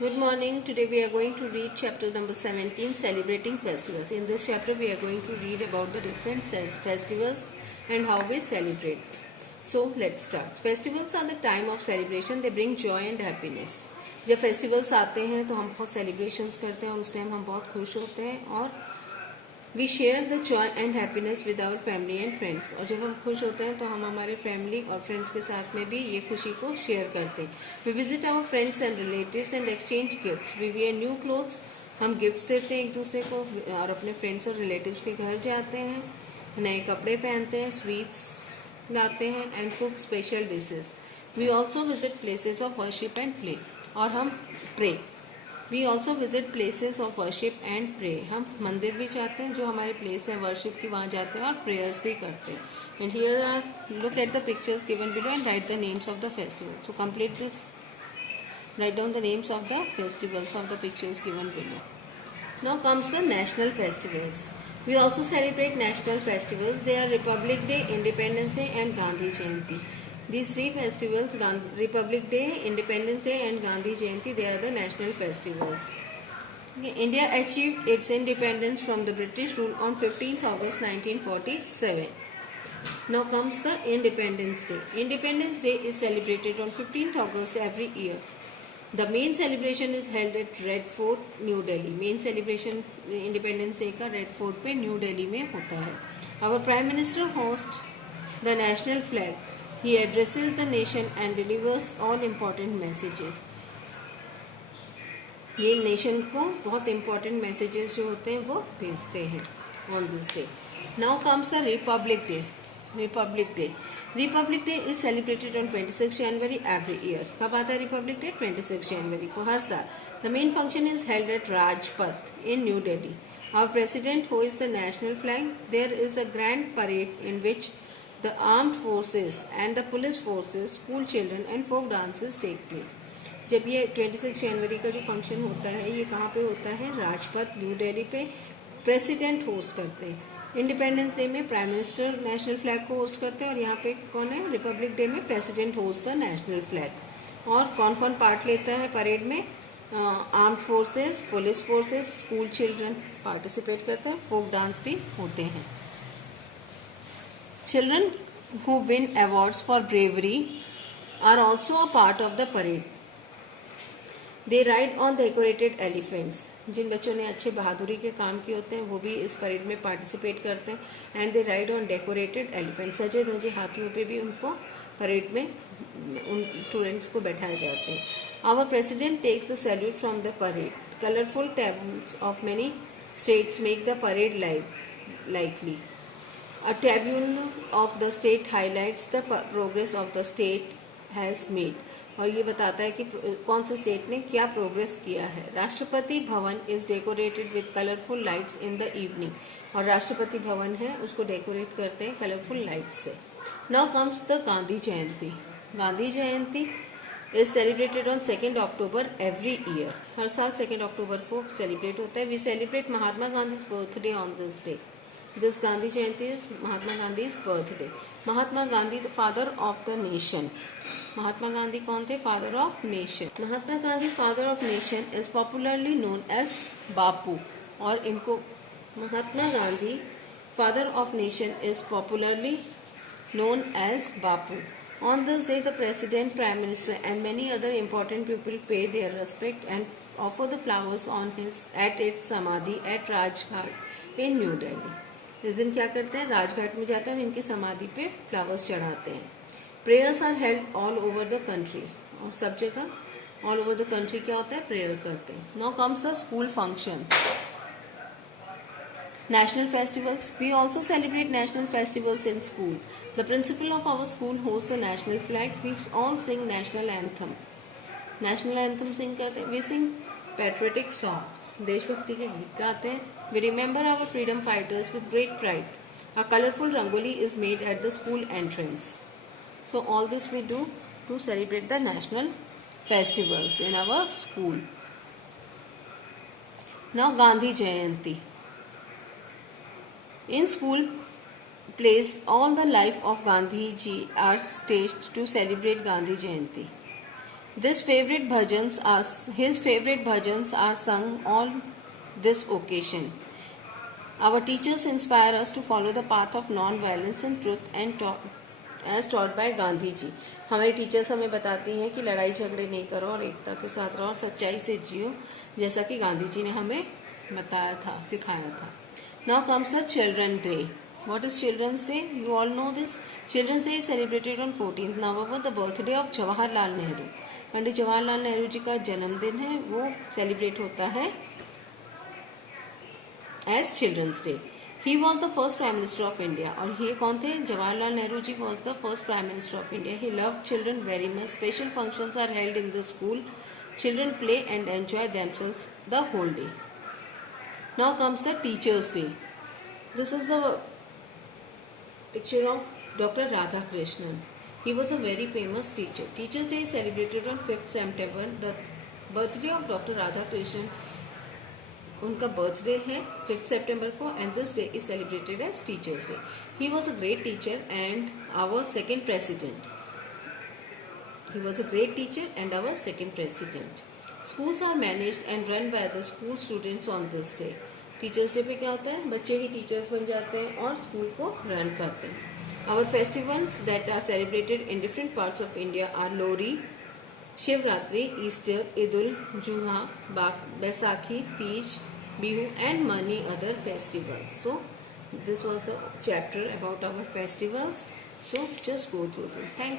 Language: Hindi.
Good morning. Today we are going to read chapter number 17, Celebrating Festivals. In this chapter we are going to read about the different festivals and how we celebrate. So let's start. Festivals are the time of celebration. They bring joy and happiness. जब फेस्टिवल्स आते हैं तो हम बहुत सेलिब्रेशंस करते हैं और उस टाइम हम बहुत खुश होते हैं और we share the joy and happiness with our family and friends. और जब हम खुश होते हैं तो हम हमारे फैमिली और फ्रेंड्स के साथ में भी ये खुशी को शेयर करते हैं। We visit our friends and relatives and exchange gifts. We wear new clothes. हम गिफ्ट्स देते हैं एक दूसरे को और अपने फ्रेंड्स और रिलेटिव्स के घर जाते हैं, नए कपड़े पहनते हैं, स्वीट्स लाते हैं and cook special dishes. We also visit places of worship and play. और हम pray. We also visit places of worship and pray. हम मंदिर भी जाते हैं जो हमारे प्लेस है वर्शिप की, वहाँ जाते हैं और प्रेयर्स भी करते हैं। And here are look at the pictures given below and write the names of the festival. So complete this, write down the names of the festivals of the pictures given below. Now comes the national festivals. We also celebrate national festivals. They are Republic Day, Independence Day and Gandhi Jayanti. These three festivals, Republic Day, Independence Day and Gandhi Jayanti, they are the national festivals. Okay. India achieved its independence from the British rule on 15th August 1947. Now comes the Independence Day. Independence Day is celebrated on 15th August every year. The main celebration is held at Red Fort, New Delhi. Main celebration Independence Day का Red Fort पे New Delhi में होता है. Our Prime Minister hosts the national flag. He addresses the nation and delivers all important messages. ये नेशन को बहुत important messages जो होते हैं वो भेजते हैं on this day. Now comes the Republic Day. Republic Day. Republic Day is celebrated on 26 January every year. कब आता है Republic Day? 26 January को हर साल. The main function is held at Rajpath in New Delhi. Our president hoists the national flag. There is a grand parade in which the armed forces and the police forces, school children and folk dances take place. जब ये 26 जनवरी का जो फंक्शन होता है ये कहाँ पे होता है? राजपथ न्यू दिल्ली पे। प्रेसिडेंट होस्ट करते हैं। इंडिपेंडेंस डे में प्राइम मिनिस्टर नेशनल फ्लैग को होस्ट करते हैं और यहाँ पे कौन है? रिपब्लिक डे में president host the national flag. और कौन कौन पार्ट लेता है परेड में? Armed forces, police forces, school children participate करते हैं, फोक डांस भी होते हैं। Children who win awards for bravery are also a part of the parade. They ride on decorated elephants. जिन बच्चों ने अच्छे बहादुरी के काम किए होते हैं वो भी इस परेड में पार्टिसिपेट करते हैं। And they ride on decorated elephant. सजे धजे हाथियों पे भी उनको परेड में उन स्टूडेंट्स को बैठाए जाते हैं। Our president takes the salute from the parade. Colourful tableaux of many states make the parade lively. A tribune of the state highlights the progress of the state has made. और ये बताता है कि कौन से स्टेट ने क्या प्रोग्रेस किया है। Rashtrapati Bhavan is decorated with colourful lights in the evening. और राष्ट्रपति भवन है उसको डेकोरेट करते हैं कलरफुल लाइट्स से। Now comes the Gandhi Jayanti. Gandhi Jayanti is celebrated on 2 October every year. हर साल 2 अक्टूबर को सेलिब्रेट होता है. We celebrate Mahatma Gandhi birthday on this day. This Gandhi Jayanti is Mahatma Gandhi's birthday. Mahatma Gandhi, the father of the nation. Mahatma Gandhi कौन थे? Father of nation. Mahatma Gandhi, father of nation, is popularly known as बापू. और इनको Mahatma Gandhi father of nation is popularly known as Bapu. On this day, the president, prime minister, and many other important people pay their respect and offer the flowers at its samadhi at Rajghat in New Delhi. इस दिन क्या करते हैं? राजघाट में जाते हैं और इनकी समाधि पे फ्लावर्स चढ़ाते हैं। Prayers are held all over the country. और सब जगह ऑल ओवर द कंट्री क्या होता है? प्रेयर करते हैं। Now comes the school functions. National festivals. We also celebrate national festivals in school. The principal of our school host the national flag. We all sing national anthem. National anthem sing करते हैं. We sing patriotic songs. देशभक्ति के गीत गाते हैं. We remember our freedom fighters with great pride. A colourful rangoli is made at the school entrance. So all this we do to celebrate the national festivals in our school. Now Gandhi Jayanti. In school plays, all the life of Gandhi ji are staged to celebrate Gandhi Jayanti. His favorite bhajans are sung on this occasion. Our teachers inspire us to follow the path of non-violence and truth and as taught by Gandhi ji. हमारे टीचर्स हमें बताती हैं कि लड़ाई झगड़े नहीं करो और एकता के साथ रहो और सच्चाई से जियो, जैसा कि गांधी जी ने हमें बताया था, सिखाया था. Now comes the Children Day. What is Children's Day? You all know this. Children's Day is celebrated on 14th November, the birthday of Jawaharlal Nehru. Pandit Jawaharlal Nehru जी का जन्मदिन है, वो सेलिब्रेट होता है as children's day. He was the first prime minister of India. और ये कौन थे? Jawaharlal Nehru ji was the first prime minister of India. He love children very much. Special functions are held in the school. Children play and enjoy themselves the whole day. Now comes the teachers day. This is the picture of Dr. Radhakrishnan. He was a very famous teacher. Teachers Day is celebrated on 5th September. The birthday of Dr. Radhakrishnan, उनका बर्थडे है 5th September को, and this day is celebrated as Teachers Day. He was a great teacher and our second president. He was a great teacher and our second president. Schools are managed and run by the school students on this day. Teachers day पे क्या होता है? बच्चे ही टीचर्स बन जाते हैं और स्कूल को रन करते हैं. Our festivals that are celebrated in different parts of India are Lohri, Shivratri, Easter, Eid ul Zuha, Baisakhi, Teej, Bihu and many other festivals. So this was a chapter about our festivals. So just go through this. Thank you.